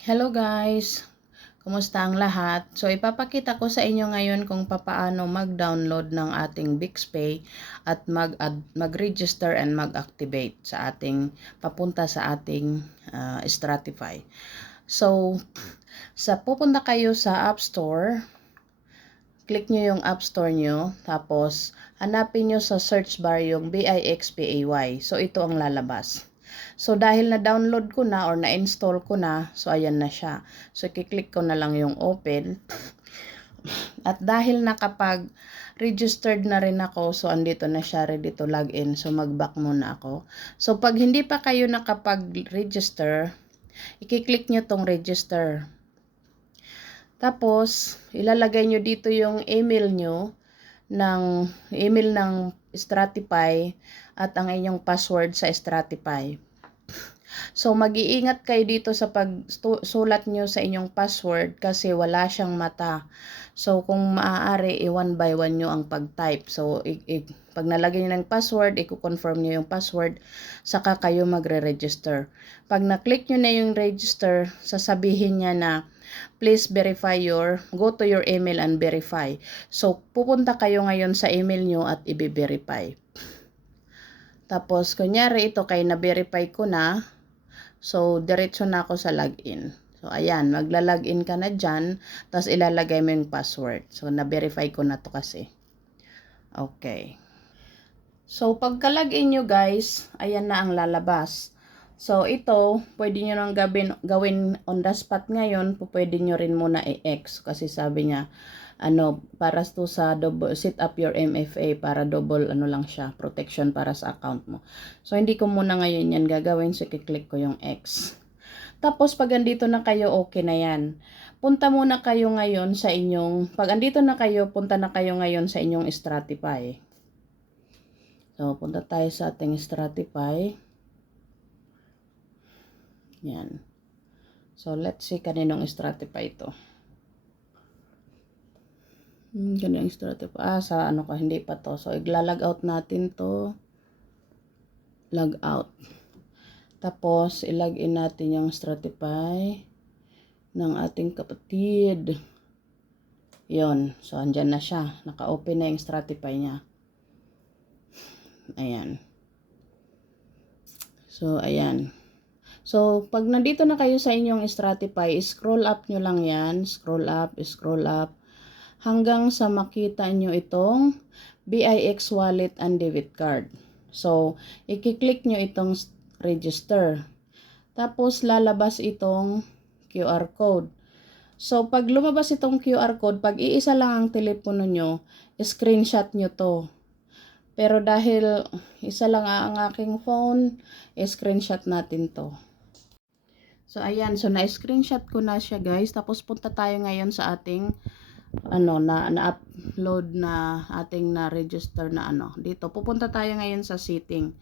Hello guys! Kumusta ang lahat? So ipapakita ko sa inyo ngayon kung papaano mag-download ng ating BixPay at mag-register and mag-activate sa ating papunta sa ating Stratify. So pupunta kayo sa App Store, click nyo yung App Store nyo, tapos hanapin nyo sa search bar yung BIXPAY. So ito ang lalabas. So, dahil na-download ko na or na-install ko na, so ayan na siya. So, kiklik ko na lang yung open. At dahil nakapag-registered na rin ako, so andito na siya, ready to log in. So, mag-back muna ako. So, pag hindi pa kayo nakapag-register, ikiklik nyo tong register. Tapos, ilalagay nyo dito yung email nyo, ng Stratify at ang inyong password sa Stratify. So, mag-iingat kayo dito sa pagsulat nyo sa inyong password kasi wala siyang mata. So, kung maaari, one by one nyo ang pag-type. So, pag nalagay nyo ng password, i-confirm nyo yung password, saka kayo magre-register. Pag na-click nyo na yung register, sasabihin niya na, please go to your email and verify. So, pupunta kayo ngayon sa email nyo at i-verify. Tapos, kunyari ito kay na-verify ko na, so, diretso na ako sa login. So, ayan, magla-login ka na dyan, tapos ilalagay mo yung password. So, na-verify ko na to kasi. Okay. So, pagka-login nyo guys, ayan na ang lalabas. So, ito, pwede nyo nang gawin on the spot ngayon, pwede nyo rin muna i-X kasi sabi niya, para to sa set up your MFA para double lang siya, protection para sa account mo. So, hindi ko muna ngayon yan gagawin, so i-click ko yung X. Tapos, pag andito na kayo, okay na yan. Punta muna kayo ngayon sa pag andito na kayo, punta na kayo ngayon sa inyong Stratify. So, punta tayo sa ating Stratify. Yan. So, let's see kaninong Stratify ito. Ganyan yung Stratify. Sa hindi pa to. So, igla-log out natin to. Log out. Tapos, ilagin natin yung Stratify ng ating kapatid. Yon. So, andyan na siya. Naka-open na yung Stratify niya. Ayan. So, ayan. So, pag nandito na kayo sa inyong Stratify, scroll up nyo lang yan. Scroll up. Hanggang sa makita nyo itong BIX wallet and debit card. So, i-click nyo itong register. Tapos, lalabas itong QR code. So, pag lumabas itong QR code, pag iisa lang ang telepono nyo, screenshot nyo to. Pero dahil isa lang ang aking phone, screenshot natin to. So, ayan. So, na-screenshot ko na siya guys. Tapos, punta tayo ngayon sa ating na-upload na ating na-register na dito. Pupunta tayo ngayon sa setting.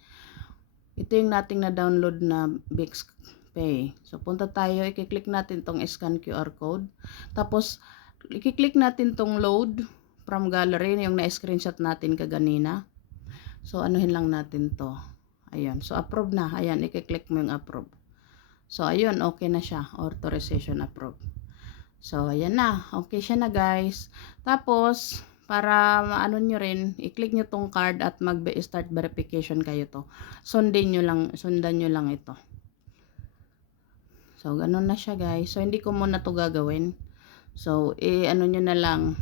Ito yung nating na-download na BixPay. So, punta tayo, i-click natin tong scan QR code. Tapos, i-click natin tong load from gallery, yung na-screenshot natin kaganina. So, anuhin lang natin to. Ayan. So, approve na. Ayan, i-click mo yung approve. So, ayun, okay na siya. Authorization approve. So, ayan na. Okay siya na guys. Tapos, para maano nyo rin, i-click nyo tong card at mag-start verification kayo to. Sundan nyo lang ito. So, ganun na siya guys. So, hindi ko muna to gagawin. So, nyo na lang.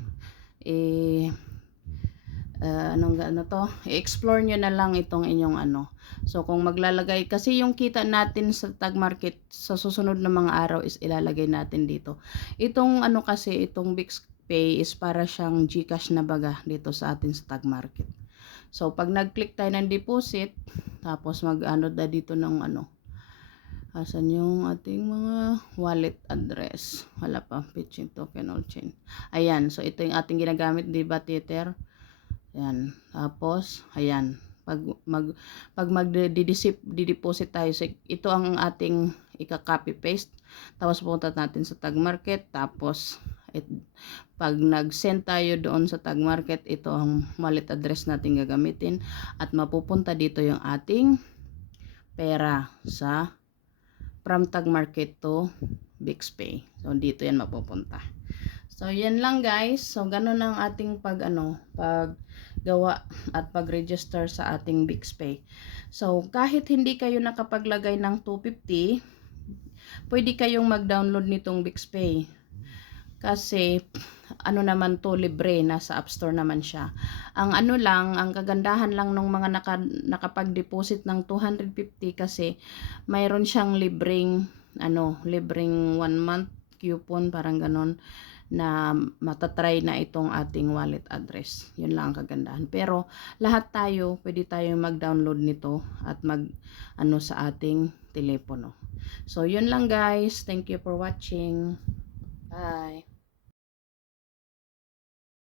I-explore nyo na lang itong inyong So, kung maglalagay, kasi yung kita natin sa tag market sa susunod na mga araw is ilalagay natin dito. Itong kasi, itong BixPay is para siyang GCash na baga dito sa atin sa tag market. So, pag nag-click tayo ng deposit, tapos na dito ng asan yung ating mga wallet address. Wala pa, pitching token all chain. Ayan, so ito yung ating ginagamit, diba, Tether? Ayan. Tapos, ayan. Pag mag-deposit tayo, so ito ang ating ika-copy paste. Tapos pupunta natin sa tag market. Tapos, pag nag-send tayo doon sa tag market, ito ang wallet address natin gagamitin. At mapupunta dito yung ating pera from tag market to BixPay. So, dito yan mapupunta. So, yan lang guys. So, ganun ang ating paggawa at pag-register sa ating BixPay. So, kahit hindi kayo nakapaglagay ng 250, pwede kayong mag-download nitong BixPay. Kasi, ano naman to, libre, nasa App Store naman siya. Ang ano lang, ang kagandahan lang ng mga nakapag-deposit ng 250 kasi mayroon siyang libreng 1 month coupon, parang ganon, na matatry na itong ating wallet address. Yun lang ang kagandahan. Pero lahat tayo, pwede tayo mag-download nito at sa ating telepono. So yun lang guys. Thank you for watching. Bye.